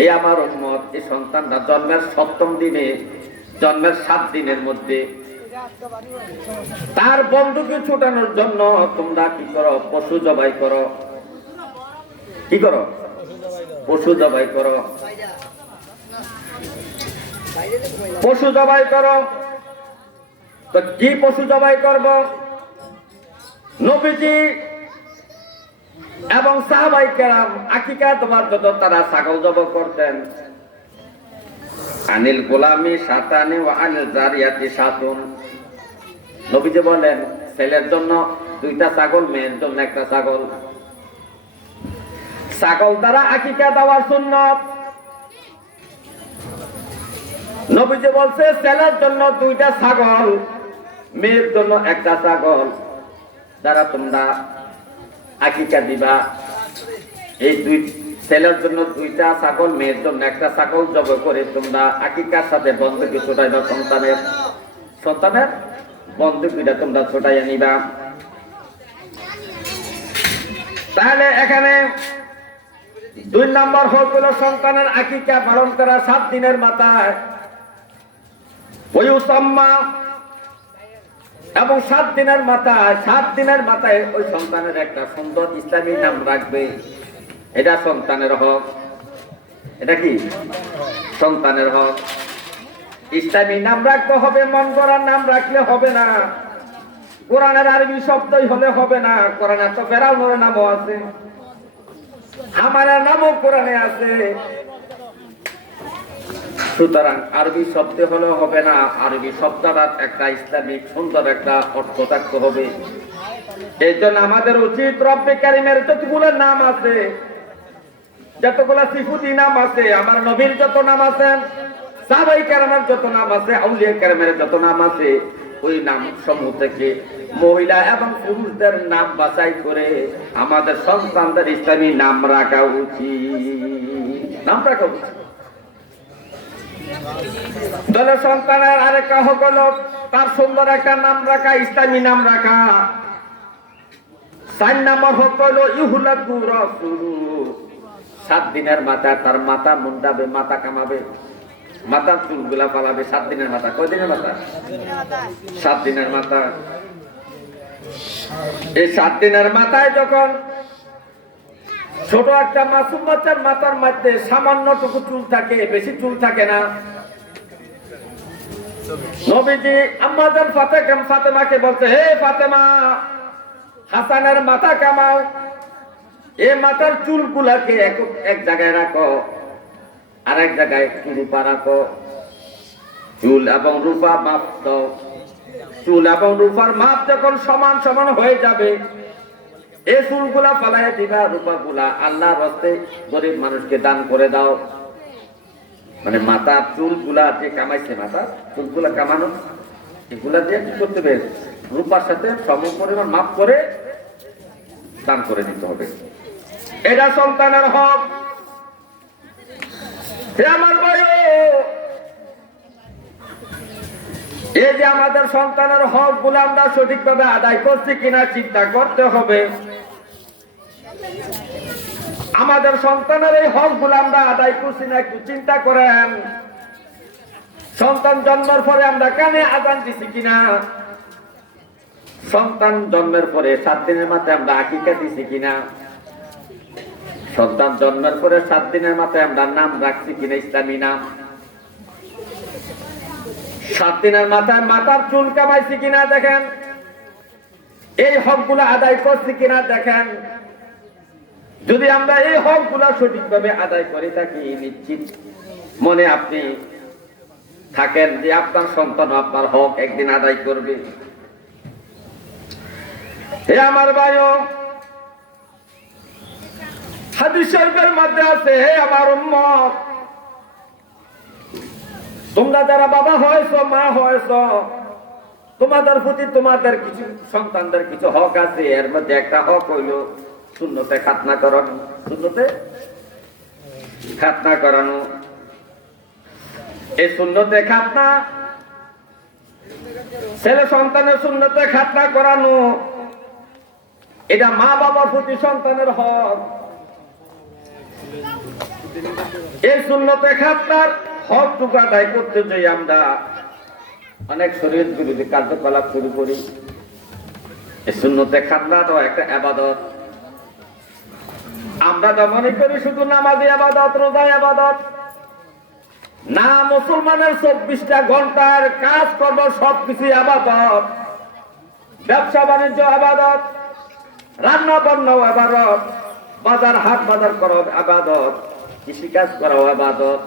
এই আমার উম্মত, এই সন্তানটা জন্মের 7ম দিনে, জন্মের 7 দিনের মধ্যে তার বন্ধুকে ছুটানোর জন্য তোমরা কি করো? পশু জবাই করো। কি করো? পশু জবাই করো। পশু জবাই করো। তো কি পশু জবাই করব? নবীজি এবং সাহাবায়ে কেরাম আকিকা দেওয়ার জন্য তারা ছাগল জবাই করতেন। আনিল গোলামি শাতানি ওয়া আনিল জারিয়াতি শাতুন। নবীজি বলেন, ছেলের জন্য 2টা ছাগল, মেয়ের জন্য 1টা ছাগল। ছাগল দ্বারা আকিকা দেওয়ার সুন্নাত। নবীজি বলছে, ছেলের জন্য 2টা ছাগল, মেয়ের জন্য 1টা ছাগল দ্বারা তোমরা আকিকা দিবা। এই ছেলের জন্য 2টা ছাগল, মেয়ের জন্য 1টা ছাগল জবাই করে তোমরা আকিকার সাথে বন্ধুকে ছোটাইবা। সন্তানের বন্ধুকিটা তোমরা ছোটাইয়া নিবা। তাহলে এখানে 2 নম্বর হলো সন্তানের আকিকা পালন করা 7 দিনের মাথায়। ওই উসাম্মা, এবং 7 দিনের মাথায় ওই সন্তানের একটা সুন্দর ইসলামী নাম রাখবে। এটা সন্তানের হক। এটা কি? সন্তানের হক। ইসলামী নাম রাখতে হবে, মন গড়ার নাম রাখলে হবে না। কোরআনের আরবি শব্দই হলে হবে না। কোরআনে তো ফেরাউনের নামও আছে, হামানের নামও কোরআনে আছে। সুতরাং আরবি শব্দ হলে হবে না, আরবি শব্দটার একটা ইসলামিক সুন্দর একটা অর্থ থাকতে হবে। এই জন্য আমাদের উচিত রব্বে কারিমের যতগুলো নাম আছে, যতগুলো সিফাতি নাম আছে, আমার নবীর যত নাম আছে, সাহাবায়ে কেরামের যত নাম আছে, আউলিয়া কেরামের যত নাম আছে, ওই নাম সমূহ থেকে মহিলা এবং পুরুষদের নাম বাছাই করে আমাদের সন্তানদের ইসলামী নাম রাখা উচিত। দলের সন্তানের আরেকটা হক হলো তার সুন্দর একটা নাম রাখা, ইসলামী নাম রাখা। 4 নম্বর হক হলো ইহুলাকু রাসূলু। 7 দিনের মাথায় তার মাথা মুন্ডাবে, মাথা কামাবে, মাথার চুলগুলা পালাবে। 7 দিনের মাথা। কয় দিনের মাথা? 7 দিনের মাথা। এই 7 দিনের মাথায় যখন ছোট একটা মাসুম বাচ্চার মাথার মধ্যে সামান্যটুকু চুল থাকে, বেশি চুল থাকে না, নবীজি আম্মা জান ফাতেমাকে বলছে, হে ফাতেমা, হাসানের মাথা কামাও। এই মাথার চুলগুলাকে এক জায়গায় রাখো, আর এক জায়গায় রূপা রাখো। চুল এবং রূপা মাপ দাও। চুল এবং রূপার মাপ যখন সমান সমান হয়ে যাবে, এই চুলগুলা ফালাই দিবা, রূপাগুলা আল্লাহর রাস্তে গরিব মানুষকে দান করে দাও। মানে মাথার চুলগুলা যে কামাইছে, মাথার চুলগুলা কামানো, এগুলা দিয়ে কি করতে হবে? রূপার সাথে সম পরিমাণ মাপ করে দান করে দিতে হবে। এটা সন্তানের হক। হে আমার ভাই, এই যে আমাদের সন্তানের হক গুলো আমরা সঠিকভাবে আদায় করছি কিনা চিন্তা করতে হবে। আমাদের সন্তানের এই হক গুলো আমরা আদায় করছি না একটু চিন্তা করেন। সন্তান জন্মের পরে আমরা কানে আজান দিছি কিনা? সন্তান জন্মের পরে 7 দিনের মাথায় আমরা আকিকা দিছি কিনা? সন্তান জন্মের পরে 7 দিনের মাথায় আমরা নাম রাখছি কিনা, ইসলামী নাম? 7 দিনের মাথায় মাথার চুল কামাইছি কিনা দেখেন। এই হকগুলো আদায় করছি কিনা দেখেন। যদি আমরা এই হকগুলো সঠিকভাবে আদায় করে থাকি, নিশ্চিত মনে আপনি থাকেন যে আপনার সন্তান আপনার হক একদিন আদায় করবে। হে আমার ভাইও, হাদিস শরীফের মধ্যে আছে, হে আমার উম্মত, তোমরা যারা বাবা হয়েছো, মা হয়েছো, তোমাদের প্রতি তোমাদের কিছু সন্তানদের কিছু হক আছে। এর মধ্যে একটা হক হইল সুন্নতে খাতনা করানো। সুন্নতে খাতনা করানো। এই সুন্নতে খাতনা, ছেলে সন্তানের সুন্নতে খাতনা করানো, এটা মা বাবার প্রতি সন্তানের হক। এই সুন্নতে খাতনার হকটুকু আদায় করতে যাই আমরা অনেক শরীয়ত বিরোধী কার্যকলাপ শুরু করি। এই সুন্নতে খাতনা তো একটা ইবাদত। আমরা তো মনে করি শুধু নামাজি ইবাদত, রোজা ইবাদত না, মুসলমানের 24টা ঘন্টার কাজ কর্ম সবকিছু ইবাদত। ব্যবসা বাণিজ্য ইবাদত, রান্না বান্না ইবাদত, বাজার হাট বাজার করা ইবাদত, কৃষিকাজ করা ইবাদত।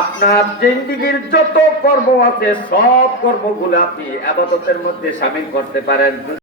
আপনার জিন্দেগীর যত কর্ম আছে সব কর্মগুলো আপনি ইবাদতের মধ্যে শামিল করতে পারেন।